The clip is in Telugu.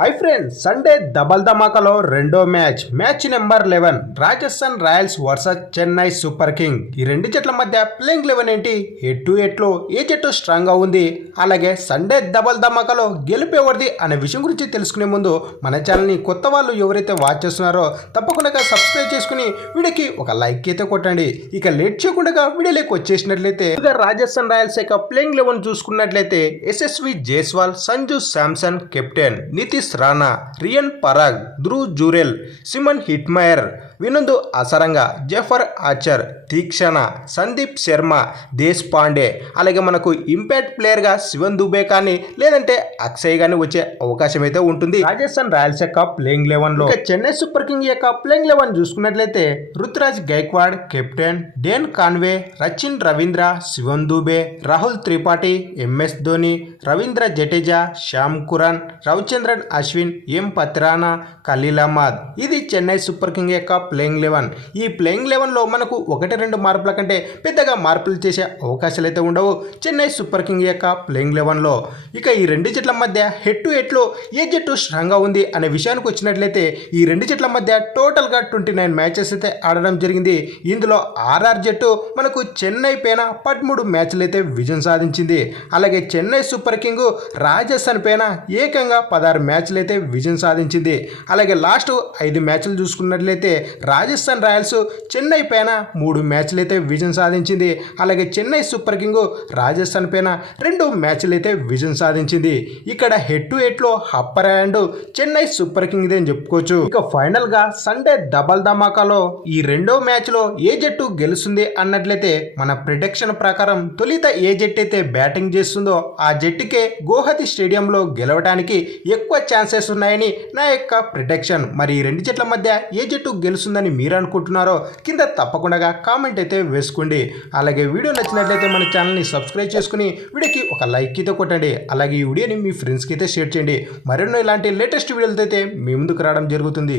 హాయ్ ఫ్రెండ్స్, సండే డబల్ ధమాకాలో రెండో match number 11 Rajasthan Royals versus Chennai super king. ఈ రెండు జట్ల మధ్య ప్లేయింగ్ 11 ఏంటి, హెడ్ టు హెడ్ లో ఏ జట్టు స్ట్రాంగ్ గా ఉంది, అలాగే సండే డబల్ ధమాకాలో గెలిపేవరిది అనే విషయం గురించి తెలుసుకునే ముందు మన ఛానల్ ని కొత్త వాళ్ళు ఎవరైతే వాచ్ చేస్తున్నారో తప్పకుండా సబ్స్క్రైబ్ చేసుకుని వీడియోకి ఒక లైక్ అయితే కొట్టండి. ఇక లేట్ చేయకుండా వీడియోలోకి వచ్చేసినట్లయితే రాజస్థాన్ రాయల్స్ యొక్క ప్లేయింగ్ 11 చూసుకున్నట్లయితే SSV Jaiswal, Sanju Samson captain, Nitish Rana, రియన్ Parag, Dhruv Jurel, సిమన్ హిట్మైర్, వినందు అసరంగా, Zafar archer, తీక్షణ, సందీప్ శర్మ, దేశ్ పాండే, అలాగే మనకు ఇంపాక్ట్ ప్లేయర్ గా శివన్ దుబే కానీ లేదంటే అక్షయ్ గాని వచ్చే అవకాశం అయితే ఉంటుంది రాజస్థాన్ రాయల్స్ యొక్క ప్లేయింగ్ 11 లో. చెన్నై సూపర్ కింగ్ యొక్క ప్లేయింగ్ 11 చూసుకున్నట్లయితే Ruturaj Gaikwad captain, Devon Conway, Rachin Ravindra, Shivam Dube, Rahul Tripathi, MS Dhoni, Ravindra Jadeja, Sam Curran, Ravichandran Ashwin, M Pathirana, Khaleel Ahmed. ఇది చెన్నై సూపర్ కింగ్ యొక్క ప్లేయింగ్ 11. ఈ ప్లేయింగ్ 11 లో మనకు 1-2 మార్పుల కంటే పెద్దగా మార్పులు చేసే అవకాశాలు అయితే ఉండవు చెన్నై సూపర్ కింగ్ యొక్క ప్లేయింగ్ 11 లో. ఇక ఈ రెండు జట్ల మధ్య హెడ్ టు హెడ్ లో ఏ జట్టు స్ట్రాంగ్ గా ఉంది అనే విషయానికి వచ్చినట్లయితే ఈ రెండు జట్ల మధ్య టోటల్ గా 29 మ్యాచెస్ అయితే ఆడడం జరిగింది. ఇందులో ఆర్ఆర్ జట్టు మనకు చెన్నై పైన 13 మ్యాచ్లు అయితే విజయం సాధించింది. అలాగే చెన్నై సూపర్ కింగ్ రాజస్థాన్ పైన ఏకంగా 16 మ్యాచ్లు అయితే విజయం సాధించింది. అలాగే లాస్ట్ 5 మ్యాచ్లు చూసుకున్నట్లయితే రాజస్థాన్ రాయల్స్ చెన్నై పైన 3 మ్యాచ్లు అయితే విజయం సాధించింది. అలాగే చెన్నై సూపర్ కింగ్ రాజస్థాన్ పైన 2 మ్యాచ్లు అయితే విజయం సాధించింది. ఇక్కడ హెడ్ టు హెడ్ లో upper hand Chennai super king అని చెప్పుకోవచ్చు. ఇక ఫైనల్ గా సండే డబల్ ధమాకాలో ఈ రెండో మ్యాచ్ లో ఏ జట్టు గెలుస్తుంది అన్నట్లయితే మన ప్రిడిక్షన్ ప్రకారం తొలిత ఏ జట్టు అయితే బ్యాటింగ్ చేస్తుందో ఆ జట్టుకే గోహతి స్టేడియంలో గెలవడానికి ఎక్కువ ఛాన్సెస్ ఉన్నాయని నా యొక్క ప్రిడిక్షన్. మరి ఈ రెండు జట్ల మధ్య ఏ జట్టు గెలుస్తుందని మీరు అనుకుంటున్నారో కింద తప్పకుండా కామెంట్ అయితే వేసుకోండి. అలాగే వీడియో నచ్చినట్లయితే మన ఛానల్ని సబ్స్క్రైబ్ చేసుకుని వీడియోకి ఒక లైక్ అయితే కొట్టండి. అలాగే ఈ వీడియోని మీ ఫ్రెండ్స్కి అయితే షేర్ చేయండి. మరెన్నో ఇలాంటి లేటెస్ట్ వీడియోలతో అయితే మీ ముందుకు రావడం జరుగుతుంది.